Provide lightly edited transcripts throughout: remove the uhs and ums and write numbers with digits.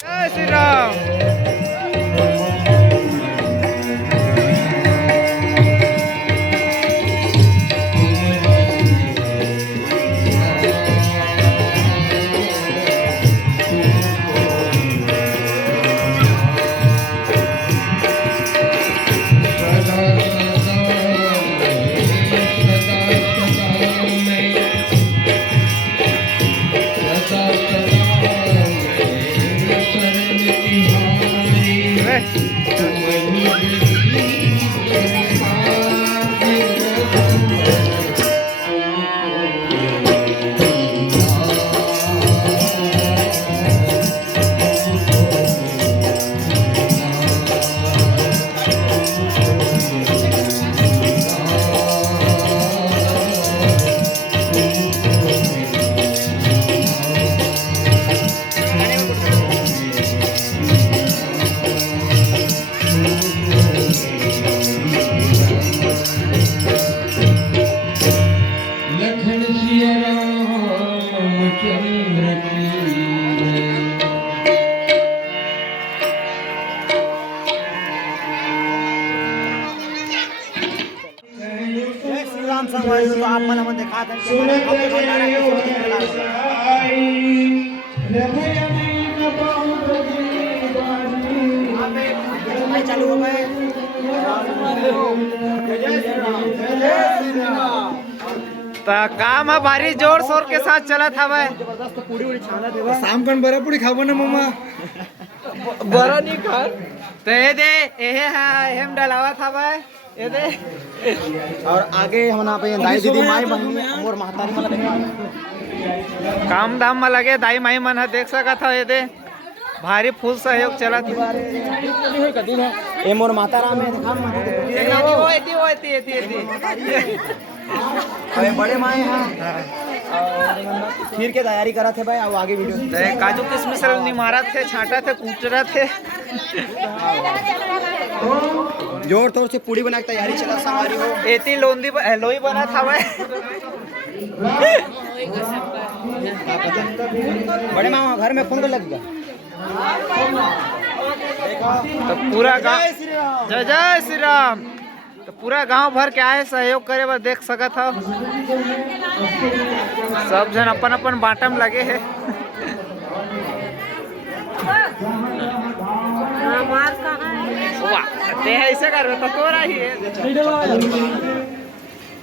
जय श्री राम। तो आप मला मध्ये खा चालू हो गए। तो काम भारी जोर शोर के साथ चला था भाई। पूरी उड़ी छाना थे शाम कन बरा पूरी खाबो ना मम्मा बरा नहीं खा तो ये दे ये है हम डलावा था भाई ये दे। और आगे हम ना पे दाई दीदी माई बहनी और महतारी मला काम धाम में लगे दाई माई मन है देख सका था ये दे भारी फुल सहयोग चला था। ए मोर माता राम है देखा वो एती अबे बड़े माए हैं खीर के तैयारी करा थे भाई। अब आगे वीडियो काजू किशमिश नहीं मारा थे छाटा थे कूट रहे थे जोर तोर से पूड़ी बना के तैयारी चला सवारी हो। एती लोंदी लोई बना था भाई। बड़े मामा घर में फोन कर लग गया तो पूरा गाँव जय जय श्री राम। तो पूरा गांव भर के आए सहयोग करे बर देख सकत हो सब जन अपन अपन बाटा में लगे है। ते ऐसे कर तो रही है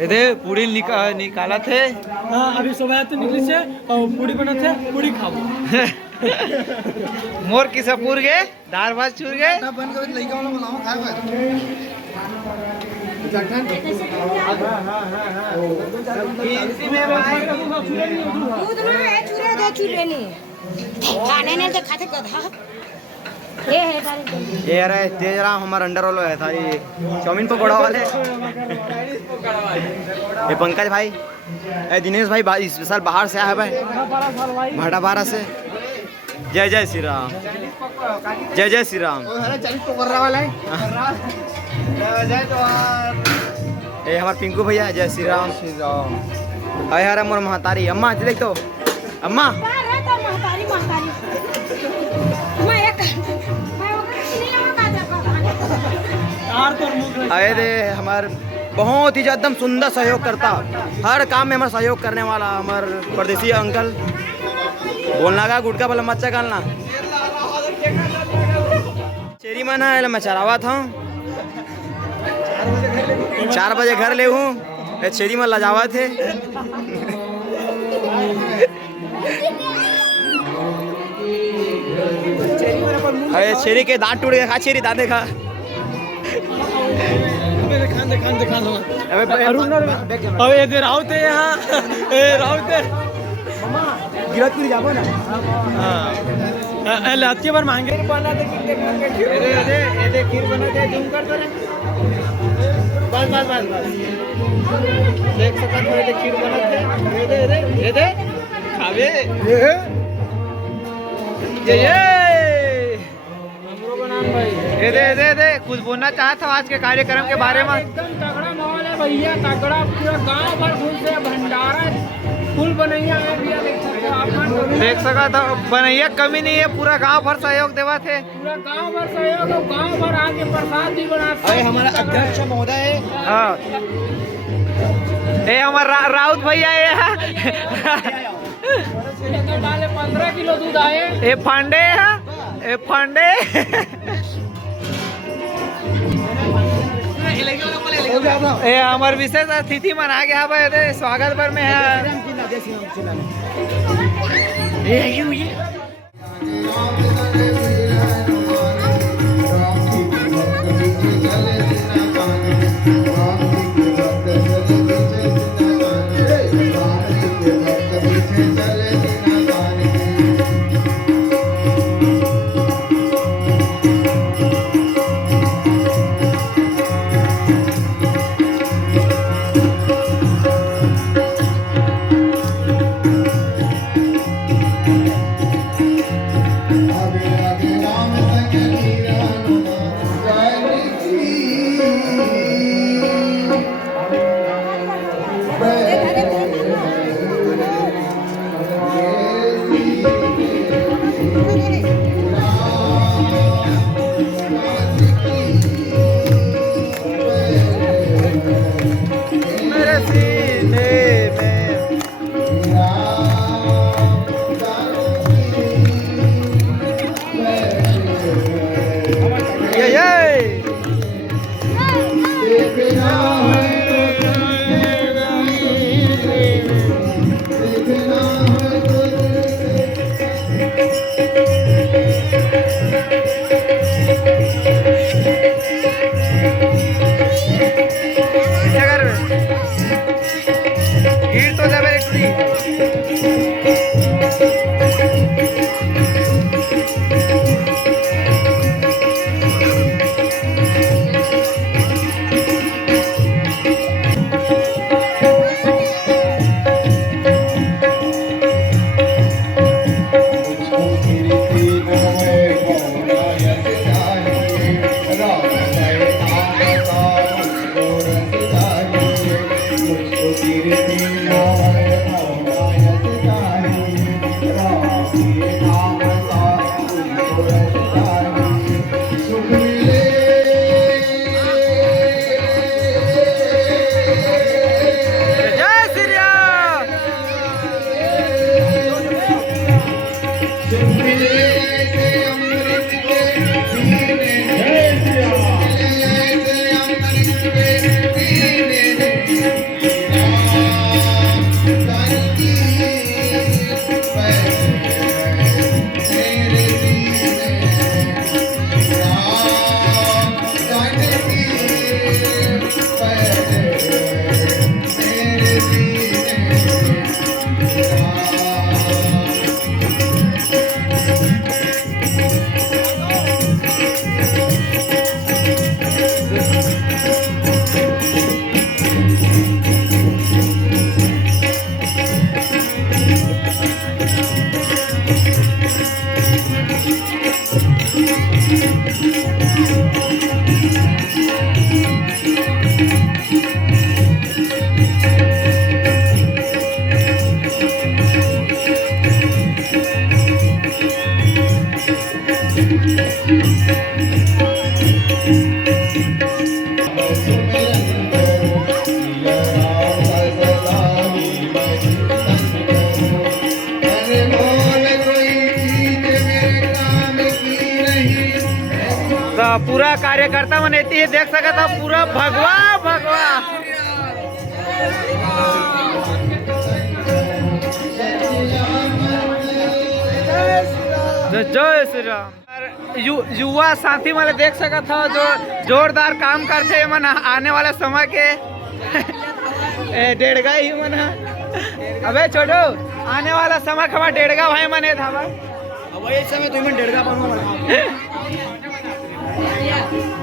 ये पूड़ी निकाला थे। हाँ अभी सुबह तो निकली से और पूड़ी बना थे पूड़ी खाओ। मोर की सपूर गए दार भात चूर गए ये अरे तेज राम हमारा अंडर वाला है था ये चाउमीन पकौड़ा वाले ये पंकज भाई ए दिनेश भाई इस साल बाहर से आया है भाई भाटा बारा से। जय जय श्री राम जय जय श्री राम। ये हमारे पिंकू भैया जय श्री राम अरे हरे मोर महतारी अम्मा देख तो अम्मा आए दे हमारे बहुत ही एकदम सुंदर सहयोग करता हर काम में हमारा सहयोग करने वाला हमारे परदेसी अंकल बोलना का गुटका वाला मच्छा डालना चेरी मना है मैं चरावा था 4 बजे घर ले हूँ चेरी में लजावा थे। अरे चेरी के दांत टूट गए खा चेरी दांत खा अबे ये राउते यहाँ राउते गिरतपुरी जाबो ना हां लाती बार मांगे बना दे ये खीर बना दे जूम कर दो रे बस देख सकत हो ये खीर बना दे ये दे खावे ये दे कुछ बोलना चाहता हूँ आज के कार्यक्रम के बारे में। एकदम तगड़ा माहौल है भैया तगड़ा पूरा गांव भर फूल से भंडारा फूल बनैया है भैया देख सकते हो आप देख सका था बनैया कमी नहीं है, पूरा गांव भर सहयोग देवा थे। पूरा गांव भर सहयोग और गांव भर आके प्रसाद भी बनाते अरे हमारा अध्यक्ष महोदय हाँ ये हमारा राउत भैया ये डाले 15 किलो दूध आए। ये पांडे है, ये पांडे ये हमारे विशेष अतिथि मना गया भाई, स्वागत भर में है। पूरा कार्यकर्ता मनेती है, देख सका था पूरा भगवा भगवा। जय श्री राम। युवा साथी मैंने देख सका था जो जोरदार काम करते हैं मन आने वाले समय के डेढ़गा ही मन। अबे छोटो आने वाला समय खबर डेढ़गा भाई मने था वही समय तुम डेढ़गा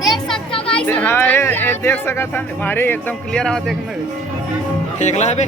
देख सकते हो गाइस। हाँ ये देख सका था भारी एकदम क्लियर आवा देखने ठेकला है बे।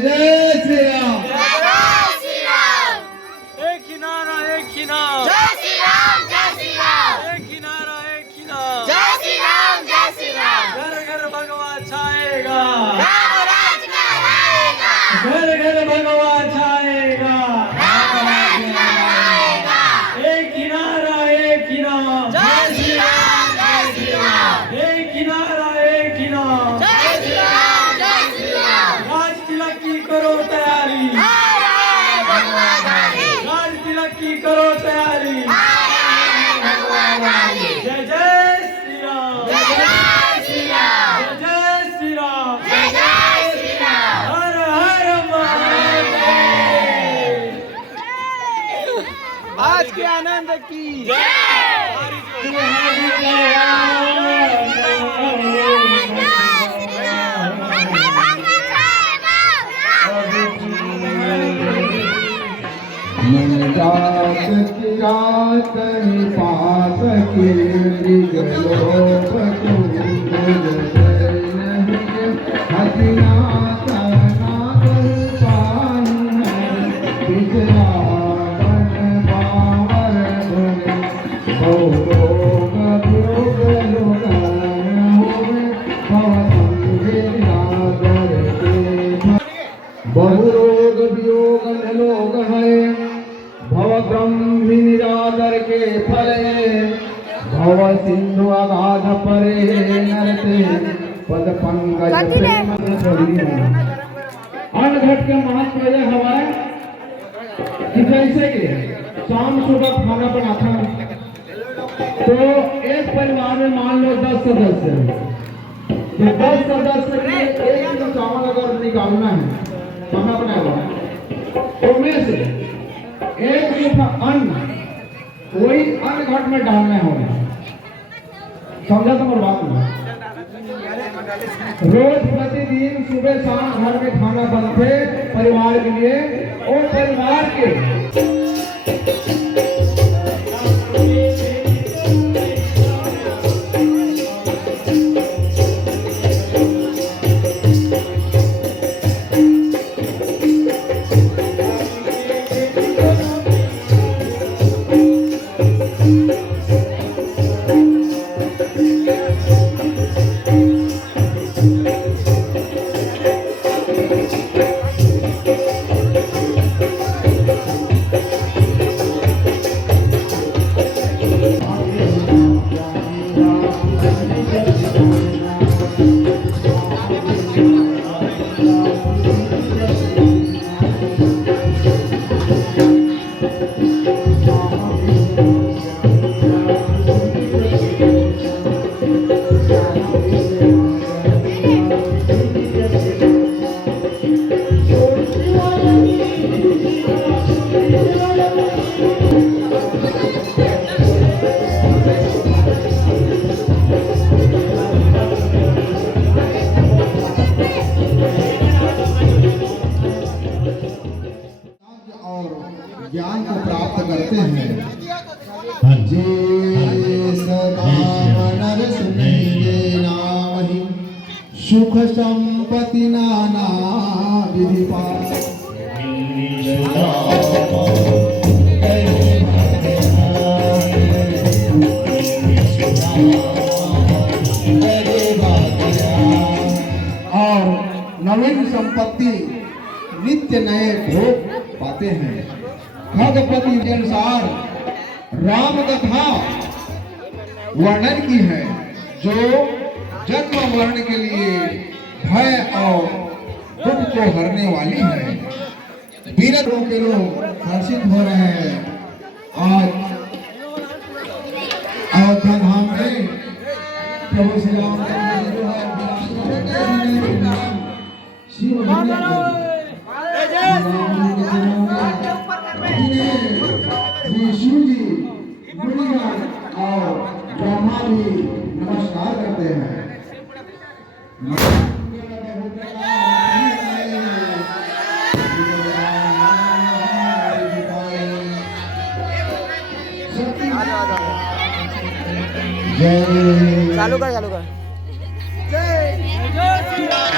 जय श्री राम। एक ही नारा एक ही नाम, जय श्री राम जय श्री राम, एक ही नारा एक ही नाम, जय श्री राम जय श्री राम। घर घर भगवान छाएगा, राम राज कहलाएगा, घर घर भगवान छाएगा, राम राज कहलाएगा। एक ही नारा एक ही नाम, जय श्री राम जय श्री राम, एक ही नारा एक ही नाम, जय श्री राम जय श्री राम। राज तिलक की करो तैयारी, हर हर भगवान हरि, राज तिलक की करो तैयारी, हर हर भगवान हरि। जय जय श्री राम, जय जय श्री राम, जय जय श्री राम, जय जय श्री राम। हर हर महादेव। आज के आनंद की मन जात की रात पास की मृगलोक हथिनाथ नाथ पान पिछड़ा बन बावर भोग वियोग लोग बहुरोग वियोग लोग है भव ब्रह्मी निरादर के फले भव सिंधु अगाध परे नरते पद पंकज अन्न घट के महत्व यह हमारे कि जैसे कि शाम सुबह खाना बनाता है तो एक परिवार में मान लो 10 सदस्य हैं तो 10 सदस्य के लिए 1 किलो चावल अगर निकालना है खाना बनाया हुआ उनमें से 1 किलो अन्न वही अन्न घट में डालना होगा। समझा तुम्हारी बात में? रोज प्रतिदिन सुबह शाम घर में खाना बनते परिवार के लिए और परिवार के ज्ञान को प्राप्त करते हैं। जे सदा नर सुनेंगे नामहि सुख संपत्ति नाना विधि पाए। और नवीन संपत्ति नित्य नए भोग पाते हैं। खगपति के अनुसार राम कथा वर्णन की है जो जन्म मरण के लिए भय और दुख को हरने वाली है। वीरों के लोग हर्षित हो रहे हैं। आज अयोध्या धाम में प्रभु श्री राम शिव शिव जी मुनिगण और ब्रह्मा भी नमस्कार करते हैं। चालू कर जय श्री राम।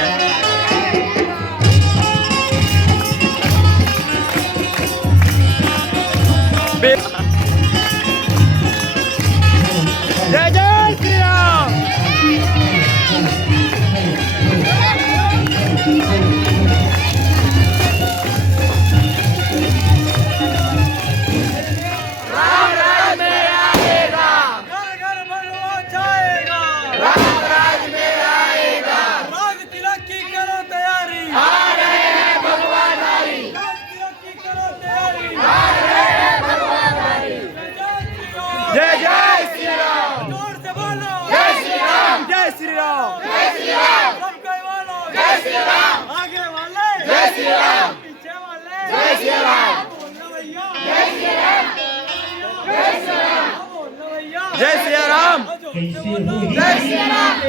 पीछे वाले जय सिया राम बोलना भैया जय श्री राम जय श्री राम बोलना भैया जय सिया राम जय श्री राम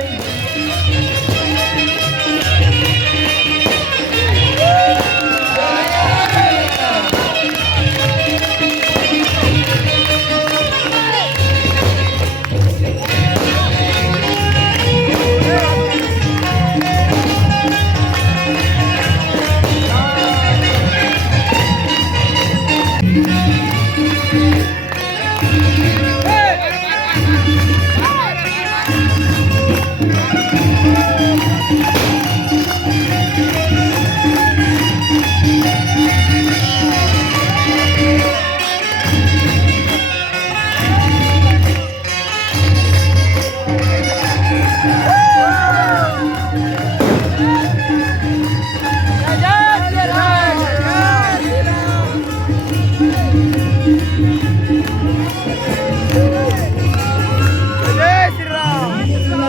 जय श्री राम जय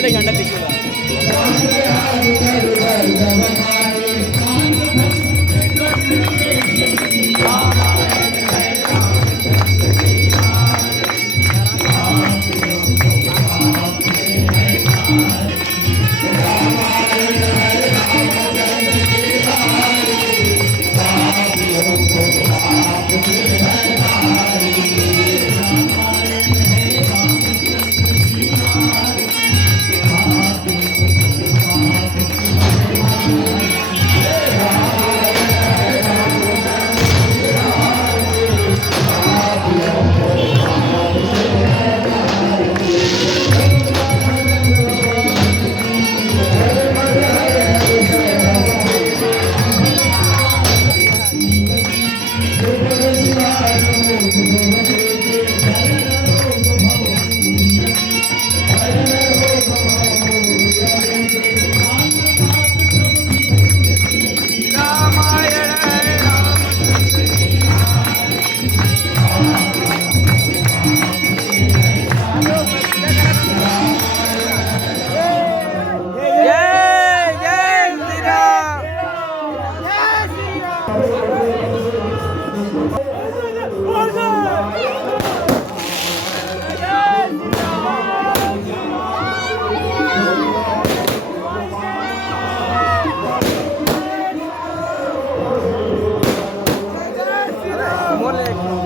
झंडा झंडा पीछे मोर ले